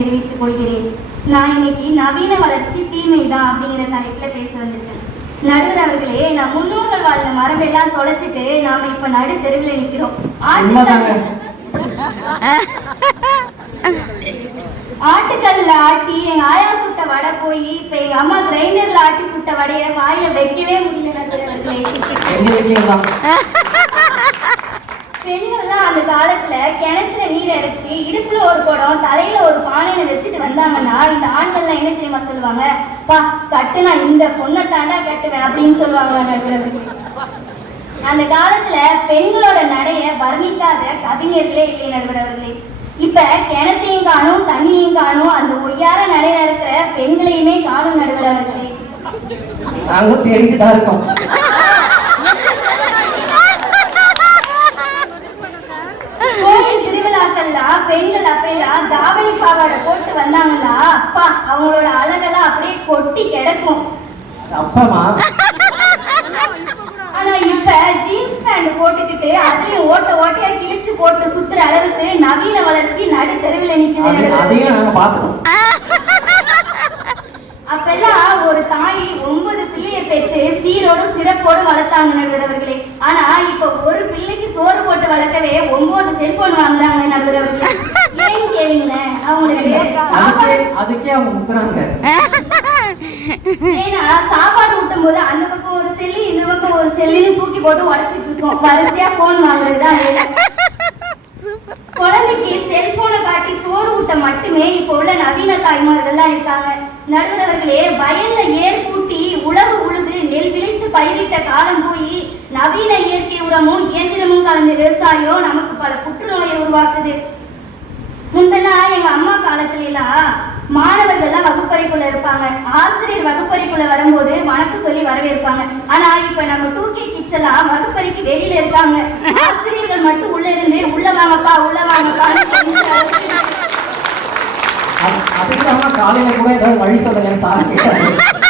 தெரிவித்துக் கொள்கிறேன் நான் இன்னைக்கு நவீன வளர்ச்சி தீமைதான் அப்படிங்கிற தலைப்புல பேச வந்திருக்கேன் நடுவர் அவர்களே நான் முன்னோர்கள் வாழ்ந்த மரபெல்லாம் தொலைச்சிட்டு நாம இப்ப நடு தெருவில் நிக்கிறோம். ஆட்டுக்கல்ல ஆட்டி எங்க ஆயா சுட்ட வடை போய் இப்ப எங்க அம்மா கிரைண்டர்ல ஆட்டி சுட்ட வடைய வாயில வைக்கவே முடியல தான். பெண்கள்லாம் அந்த காலத்துல கிணத்துல நீர் அடைச்சி இடுப்புல ஒரு குடம் தலையில ஒரு பானையில வச்சுட்டு வந்தாங்கன்னா இந்த ஆண்கள்லாம் என்ன தெரியுமா சொல்லுவாங்க? பா கட்டு நான் இந்த பொண்ணை தாண்டா கட்டுவேன் அப்படின்னு சொல்லுவாங்க அந்த காலத்துல பெண்களோட நடைய வர்ணிக்காத கவிஞர்களே இல்லை நடுவரவர்களே இப்ப கிணத்தையும் காணும் தண்ணியும் காணும் அந்த ஒய்யார நடை நடக்கிற பெண்களையுமே காணும் நடுவரவர்களே நாங்களும் தேடிட்டு தான் இருக்கோம். போட்டு வந்தாங்களா அப்பா அவங்களோட அழகெல்லாம் அப்படியே கொட்டி கிடக்கும். அப்பமா? ஆனா இப்ப ஜீன்ஸ் பேண்ட் போட்டுக்கிட்டு அதுலயும் ஓட்ட ஓட்டையா கிழிச்சு போட்டு சுத்துற அளவுக்கு நவீன வளர்ச்சி நடு தெருவில் நிக்குது. அதையும் நாங்க பாக்குறோம் அப்பெல்லாம் ஒரு தாய் ஒன்பது பிள்ளைய பெற்று சீரோடு சிறப்போடு வளர்த்தாங்க நடுவர் ஆனா இப்ப ஒரு பிள்ளைக்கு சோறு போட்டு வளர்க்கவே ஒன்பது செல்போன் வாங்குறாங்க நடுவர் அதுக்கே சாப்பாடு அதுக்கே அவங்க முக்குறாங்க ஏன்னா சாப்பாடு ஊட்டும் போது அந்த பக்கம் ஒரு செல்லு இந்த பக்கம் ஒரு செல்லுன்னு தூக்கி போட்டு உடைச்சிட்டு இருக்கோம். வரிசையா போன் வாங்குறது தான் வேலை குழந்தைக்கு செல்போனை காட்டி சோறு ஊட்ட மட்டுமே இப்போ உள்ள நவீன தாய்மார்கள்லாம் இருக்காங்க. நடுவர் அவர்களே வயல்ல ஏர் பூட்டி உழவு உழுது நெல் விளைத்து பயிரிட்ட காலம் போய் நவீன இயற்கை உரமும் இயந்திரமும் கலந்த விவசாயம் நமக்கு பல புற்றுநோயை உருவாக்குது. முன்பெல்லாம் எங்க அம்மா காலத்துல எல்லாம் மாணவர்கள்லாம் வகுப்பறைக்குள்ள இருப்பாங்க. ஆசிரியர் வகுப்பறைக்குள்ள வரும்போது வணக்கம் சொல்லி வரவேற்பாங்க. ஆனா இப்ப நம்ம டூ கே கிட்ஸ் எல்லாம் வகுப்பறைக்கு வெளியில இருக்காங்க. ஆசிரியர்கள் மட்டும் உள்ள இருந்து உள்ள வாங்கப்பா உள்ள வாங்கப்பா. அது- அதுக்கு காலையில கூட ஏதாவது வழி சொல்லுங்க சார்.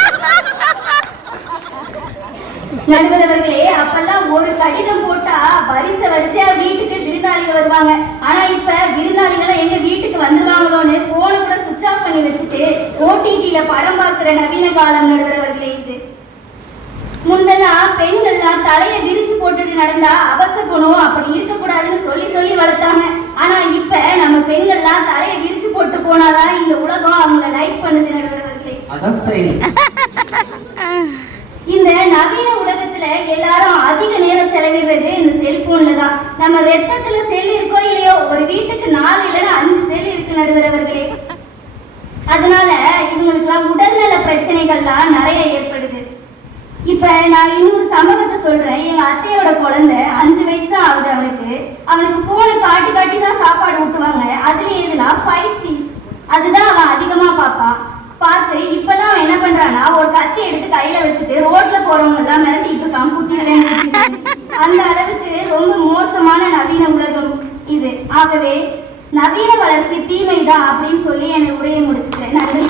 அவர்களே அப்பெல்லாம் ஒரு கடிதம் போட்டா வரிசை வரிசையா வீட்டுக்கு விருந்தாளிகள் வருவாங்க. ஆனா இப்ப விருந்தாளிகள் எங்க வீட்டுக்கு வந்துருவாங்களோன்னு போனை கூட சுவிட்ச் ஆஃப் பண்ணி வச்சுட்டு ஓடிடியில படம் பார்க்கிற நவீன காலம் நடுவர் அவர்களே இது. முன்னெல்லாம் பெண்கள்லாம் தலையை விரிச்சு போட்டுட்டு நடந்தா அவசகுணம் அப்படி இருக்கக்கூடாதுன்னு சொல்லி சொல்லி வளர்த்தாங்க. ஆனா இப்ப நம்ம பெண்கள்லாம் தலையை விரிச்சு போட்டு போனாதான் இந்த உலகம் அவங்கள லைக் பண்ணுது நடுவர் அவர்களே அதான் ஸ்டைல் இந்த நவீன உலகத்துல எல்லாரும் அதிக நேரம் செலவிடுறது இந்த செல்போன்ல தான். நம்ம ரத்தத்துல செல் இருக்கோ இல்லையோ ஒரு வீட்டுக்கு நாலு இல்லைன்னா அஞ்சு செல் இருக்கு நடுவர் அவர்களே. அதனால இவங்களுக்குலாம் உடல்நல பிரச்சனைகள்லாம் நிறைய ஏற்படுது. இப்ப நான் இன்னொரு சம்பவத்தை சொல்றேன். எங்க அத்தையோட குழந்தை அஞ்சு வயசு தான் ஆகுது அவனுக்கு அவனுக்கு போனை காட்டி காட்டி தான் சாப்பாடு ஊட்டுவாங்க. அது வச்சுட்டு ரோட்ல போறவங்க எல்லாம் மிரட்டிட்டு இருக்கான் குத்திடுறேன் அந்த அளவுக்கு ரொம்ப மோசமான நவீன உலகம் இது. ஆகவே நவீன வளர்ச்சி தீமைதான் அப்படின்னு சொல்லி என்னை உரையை முடிச்சுட்டேன் நன்றி.